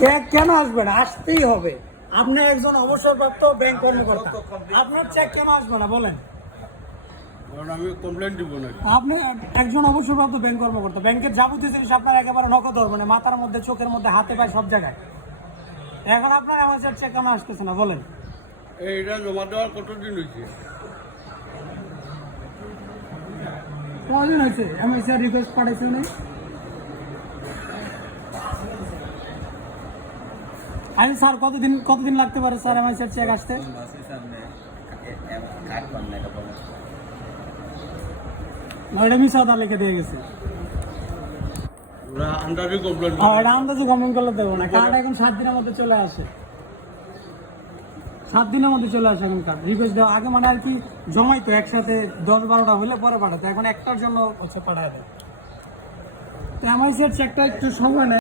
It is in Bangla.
চেক কেন আসবে না? আসতেই হবে। আপনি একজন অবসরপ্রাপ্ত ব্যাংক কর্মকর্তা, আপনার চেক কেন আসবে না বলেন? আমি কমপ্লেন দিব না। আপনি একজন অবসরপ্রাপ্ত ব্যাংক কর্মকর্তা, ব্যাংকের যাবতীয় জিনিস আপনার একেবারে নগদ হবে, মানে মাথার মধ্যে, চোখের মধ্যে, হাতে পায়ে সব জায়গায়। এখন আপনার এমআইসিআর চেক কেন আসতেছে না বলেন? এইটা জমা দেওয়ার কতদিন হয়েছে? কদিন হয়েছে এমআইসিআর রিকোয়েস্ট পাঠাইছে না? আমি স্যার কতদিন লাগতে পারে স্যার এমআইসিআর চেক আসতে? এটা মিশাদা লিখে দিয়ে গেছে। ওরা আন্দাজে কমপ্লেন এটা আন্দাজে কমপ্লেন করলে দেবো না, কার্ড এখন 7 দিনের মধ্যে চলে আসে। 7 দিনের মধ্যে চলে আসে এখন কার্ড রিকোয়েস্ট দেওয়া। আগে মানে আর কি জমাইতো একসাথে 10-12টা হলে পরে পাঠাতো, এখন একটার জন্য হচ্ছে পাঠায় দেয়। তো এমআইসিআর চেকটা একটু সময় নেয়।